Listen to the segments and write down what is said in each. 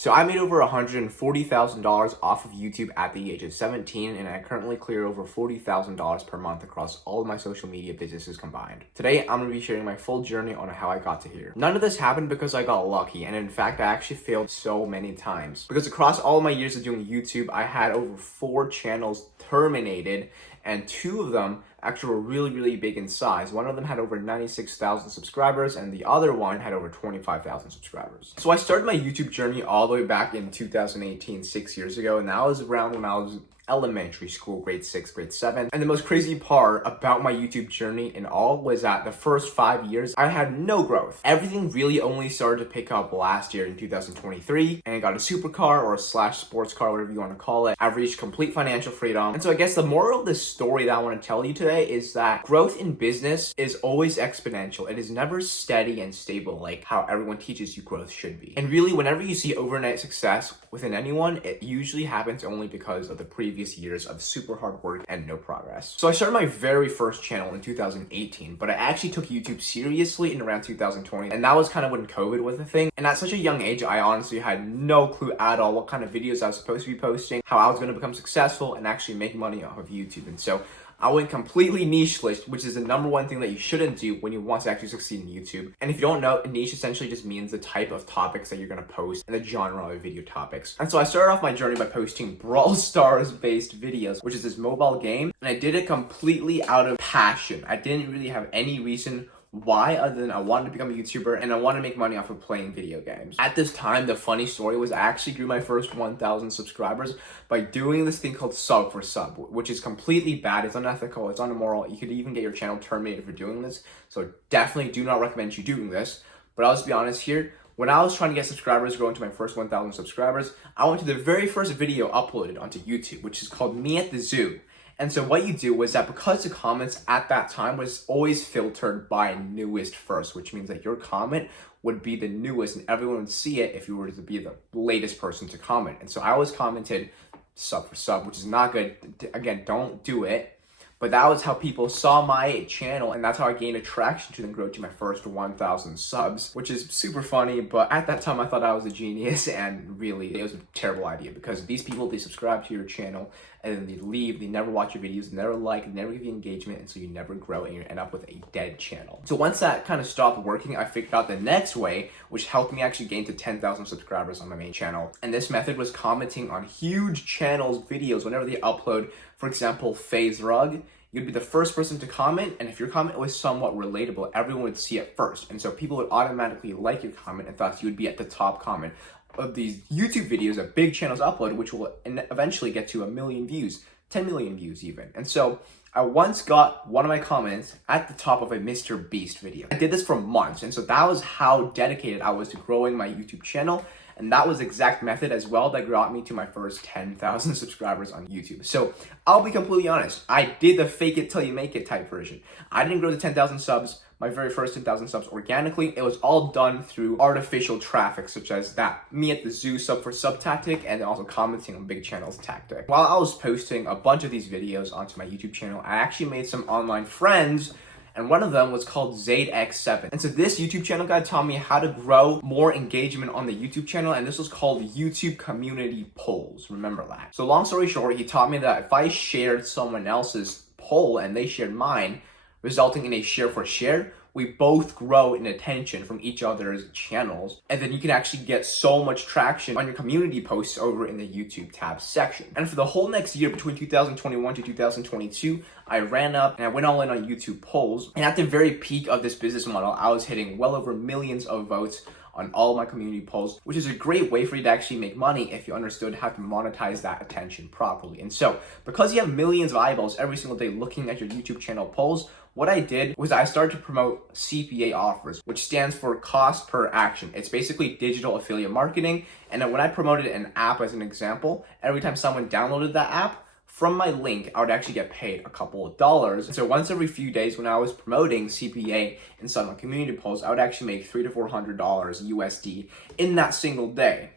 So I made over $140,000 off of YouTube at the age of 17, and I currently clear over $40,000 per month across all of my social media businesses combined. Today, I'm going to be sharing my full journey on how I got to here. None of this happened because I got lucky, and in fact, I actually failed so many times. Because across all of my years of doing YouTube, I had over 4 channels terminated, and 2 of them actually were really big in size. One of them had over 96,000 subscribers, and the other one had over 25,000 subscribers. So I started my YouTube journey all the way back in 2018, 6 years ago, and that was around when I was elementary school, grade 6, grade 7. And the most crazy part about my YouTube journey in all was that the first 5 years, I had no growth. Everything really only started to pick up last year in 2023, and I got a supercar or a sports car, whatever you want to call it. I've reached complete financial freedom. And so I guess the moral of this story that I want to tell you today is that growth in business is always exponential. It is never steady and stable like how everyone teaches you growth should be. And really, whenever you see overnight success within anyone, it usually happens only because of the previous years of super hard work and no progress. So I started my very first channel in 2018, but I actually took YouTube seriously in around 2020, and that was kind of when COVID was a thing. And at such a young age, I honestly had no clue at all what kind of videos I was supposed to be posting, how I was going to become successful and actually make money off of YouTube. And so I went completely niche-less, which is the number one thing that you shouldn't do when you want to actually succeed in YouTube. And if you don't know, niche essentially just means the type of topics that you're going to post and the genre of video topics. And so I started off my journey by posting Brawl Stars-based videos, which is this mobile game, and I did it completely out of passion. I didn't really have any reason why other than I wanted to become a YouTuber and I wanted to make money off of playing video games. At this time, the funny story was I actually grew my first 1,000 subscribers by doing this thing called sub for sub, which is completely bad. It's unethical, it's unmoral. You could even get your channel terminated for doing this. So definitely do not recommend you doing this. But I'll just be honest here. When I was trying to get subscribers, growing to my first 1,000 subscribers, I went to the very first video uploaded onto YouTube, which is called Me at the Zoo. And so what you do was that because the comments at that time was always filtered by newest first, which means that your comment would be the newest and everyone would see it if you were to be the latest person to comment. And so I always commented sub for sub, which is not good. Again, don't do it. But that was how people saw my channel, and that's how I gained attraction to then grow to my first 1,000 subs, which is super funny. But at that time, I thought I was a genius, and really, it was a terrible idea because these people, they subscribe to your channel, and then they leave, they never watch your videos, they never like, they never give you engagement, and so you never grow, and you end up with a dead channel. So once that kind of stopped working, I figured out the next way, which helped me actually gain to 10,000 subscribers on my main channel. And this method was commenting on huge channels' videos whenever they upload. For example, FaZe Rug, you'd be the first person to comment, and if your comment was somewhat relatable, everyone would see it first. And so people would automatically like your comment and thus you would be at the top comment of these YouTube videos that big channels upload, which will eventually get to 1 million views, 10 million views even. And so I once got one of my comments at the top of a Mr. Beast video. I did this for months, and so that was how dedicated I was to growing my YouTube channel. And that was the exact method as well that got me to my first 10,000 subscribers on YouTube. So I'll be completely honest. I did the fake it till you make it type version. I didn't grow to 10,000 subs, my very first 10,000 subs organically. It was all done through artificial traffic, such as that Me at the Zoo sub for sub tactic, and also commenting on big channels tactic. While I was posting a bunch of these videos onto my YouTube channel, I actually made some online friends, and one of them was called ZadeX7. And so this YouTube channel guy taught me how to grow more engagement on the YouTube channel, and this was called YouTube community polls. Remember that. So long story short, he taught me that if I shared someone else's poll and they shared mine, resulting in a share for share, we both grow in attention from each other's channels, and then you can actually get so much traction on your community posts over in the YouTube tab section. And for the whole next year, between 2021 to 2022, I ran up and I went all in on YouTube polls. And at the very peak of this business model, I was hitting well over millions of votes on all of my community polls, which is a great way for you to actually make money if you understood how to monetize that attention properly. And so, because you have millions of eyeballs every single day looking at your YouTube channel polls, what I did was I started to promote CPA offers, which stands for cost per action. It's basically digital affiliate marketing. And then when I promoted an app as an example, every time someone downloaded that app, from my link, I would actually get paid a couple of dollars. And so once every few days when I was promoting CPA inside my community posts, I would actually make $300 to $400 USD in that single day.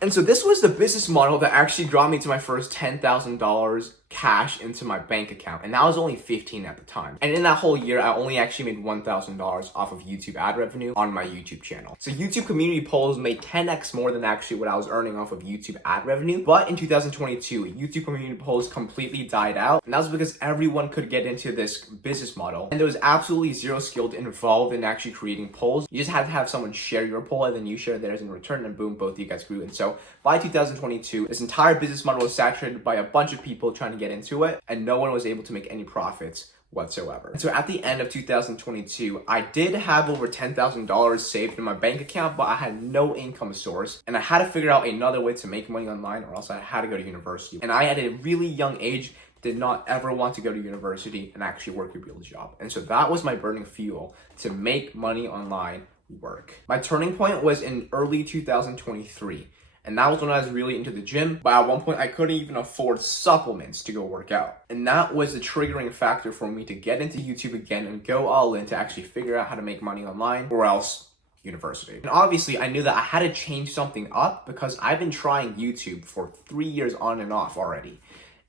And so this was the business model that actually got me to my first $10,000 cash into my bank account, and that was only 15 at the time. And in that whole year, I only actually made $1,000 off of YouTube ad revenue on my YouTube channel. So YouTube community polls made 10x more than actually what I was earning off of YouTube ad revenue. But in 2022, YouTube community polls completely died out, and that was because everyone could get into this business model, and there was absolutely zero skill involved in actually creating polls. You just had to have someone share your poll, and then you share theirs in return, and boom, both of you guys grew. And so by 2022, this entire business model was saturated by a bunch of people trying to get into it, and no one was able to make any profits whatsoever. And so at the end of 2022, I did have over $10,000 saved in my bank account, but I had no income source, and I had to figure out another way to make money online, or else I had to go to university. And I, at a really young age, did not ever want to go to university and actually work a real job. And so that was my burning fuel to make money online work. My turning point was in early 2023. And that was when I was really into the gym, but at one point I couldn't even afford supplements to go work out. And that was the triggering factor for me to get into YouTube again and go all in to actually figure out how to make money online, or else university. And obviously I knew that I had to change something up because I've been trying YouTube for 3 years on and off already,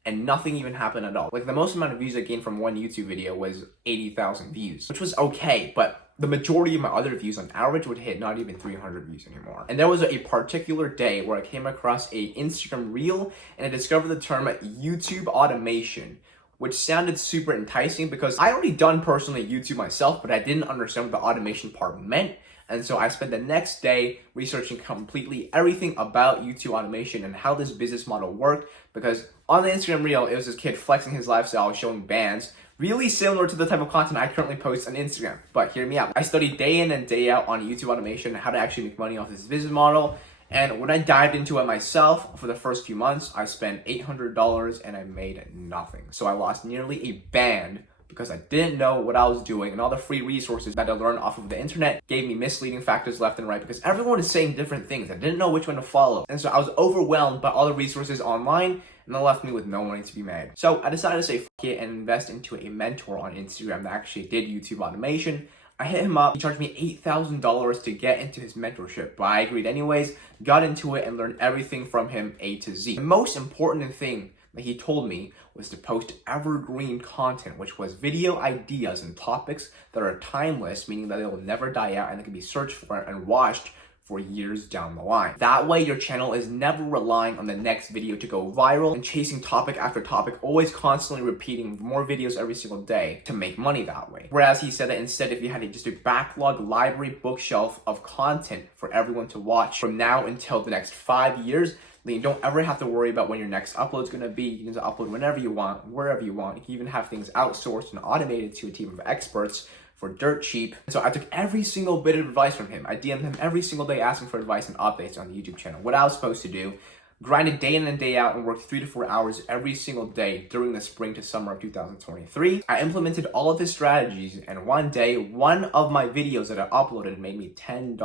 and nothing even happened at all. Like, the most amount of views I gained from one YouTube video was 80,000 views, which was okay, but the majority of my other views on average would hit not even 300 views anymore. And there was a particular day where I came across a Instagram reel, and I discovered the term YouTube automation, which sounded super enticing because I already done personally YouTube myself, but I didn't understand what the automation part meant. And so I spent the next day researching completely everything about YouTube automation and how this business model worked, because on the Instagram reel, it was this kid flexing his lifestyle, showing bands, really similar to the type of content I currently post on Instagram. But hear me out. I studied day in and day out on YouTube automation, how to actually make money off this business model. And when I dived into it myself for the first few months, I spent $800 and I made nothing. So I lost nearly a band because I didn't know what I was doing, and all the free resources that I learned off of the internet gave me misleading factors left and right because everyone is saying different things. I didn't know which one to follow. And so I was overwhelmed by all the resources online, and that left me with no money to be made. So I decided to say f it and invest into a mentor on Instagram that actually did YouTube automation. I hit him up. He charged me $8,000 to get into his mentorship, but I agreed anyways, got into it, and learned everything from him A to Z. The most important thing that he told me was to post evergreen content, which was video ideas and topics that are timeless, meaning that they will never die out and they can be searched for and watched for years down the line. That way your channel is never relying on the next video to go viral and chasing topic after topic, always constantly repeating more videos every single day to make money that way. Whereas he said that instead, if you had just a backlog library bookshelf of content for everyone to watch from now until the next 5 years, then you don't ever have to worry about when your next upload is going to be. You can just upload whenever you want, wherever you want. You can even have things outsourced and automated to a team of experts for dirt cheap. And so I took every single bit of advice from him. I DM'd him every single day asking for advice and updates on the YouTube channel, what I was supposed to do. Grinded day in and day out and worked 3 to 4 hours every single day during the spring to summer of 2023. I implemented all of his strategies, and one day, one of my videos that I uploaded made me $10.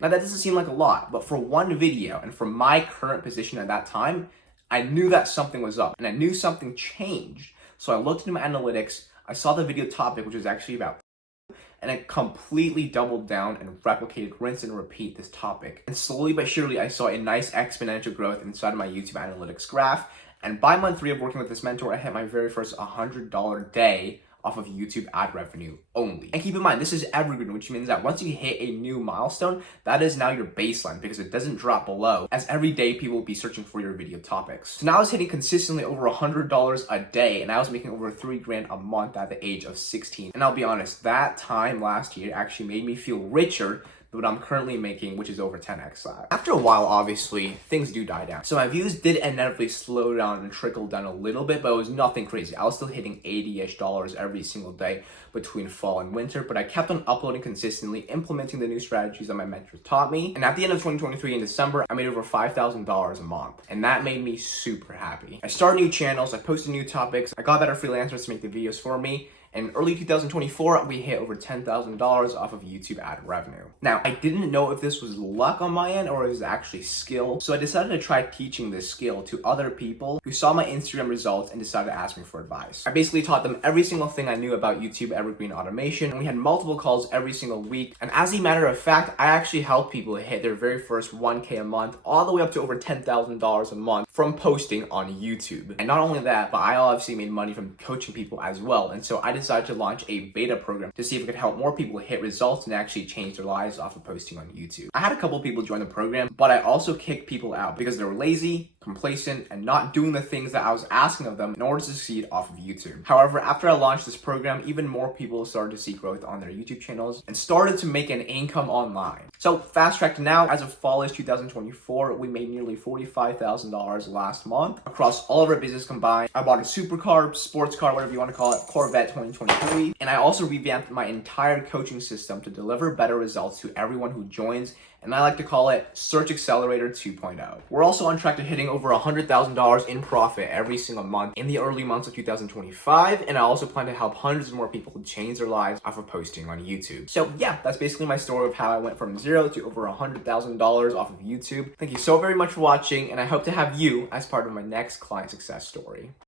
Now that doesn't seem like a lot, but for one video and for my current position at that time, I knew that something was up and I knew something changed. So I looked into my analytics, I saw the video topic, which was actually about, and I completely doubled down and replicated, rinse and repeat this topic. And slowly but surely, I saw a nice exponential growth inside of my YouTube analytics graph. And by month 3 of working with this mentor, I hit my very first $100 day off of YouTube ad revenue only. And keep in mind, this is evergreen, which means that once you hit a new milestone, that is now your baseline because it doesn't drop below, as every day people will be searching for your video topics. So now I was hitting consistently over $100 a day, and I was making over $3 grand a month at the age of 16. And I'll be honest, that time last year actually made me feel richer than what I'm currently making, which is over 10x that. After a while, obviously, things do die down. So my views did inevitably slow down and trickle down a little bit, but it was nothing crazy. I was still hitting $80-ish every single day between fall and winter, but I kept on uploading consistently, implementing the new strategies that my mentors taught me. And at the end of 2023 in December, I made over $5,000 a month, and that made me super happy. I started new channels, I posted new topics, I got better freelancers to make the videos for me, In early 2024, we hit over $10,000 off of YouTube ad revenue. Now, I didn't know if this was luck on my end or it was actually skill, so I decided to try teaching this skill to other people who saw my Instagram results and decided to ask me for advice. I basically taught them every single thing I knew about YouTube Evergreen Automation, and we had multiple calls every single week. And as a matter of fact, I actually helped people hit their very first 1K a month, all the way up to over $10,000 a month from posting on YouTube. And not only that, but I obviously made money from coaching people as well. And so I decided to launch a beta program to see if it could help more people hit results and actually change their lives off of posting on YouTube. I had a couple people join the program, but I also kicked people out because they were lazy, complacent, and not doing the things that I was asking of them in order to succeed off of YouTube. However, after I launched this program, even more people started to see growth on their YouTube channels and started to make an income online. So fast track to now, as of fall-ish 2024, we made nearly $45,000 last month across all of our business combined. I bought a supercar, sports car, whatever you want to call it, Corvette 2023, and I also revamped my entire coaching system to deliver better results to everyone who joins, and I like to call it Search Accelerator 2.0. We're also on track to hitting over $100,000 in profit every single month in the early months of 2025, and I also plan to help hundreds of more people change their lives off of posting on YouTube. So yeah, that's basically my story of how I went from zero to over $100,000 off of YouTube. Thank you so very much for watching, and I hope to have you as part of my next client success story.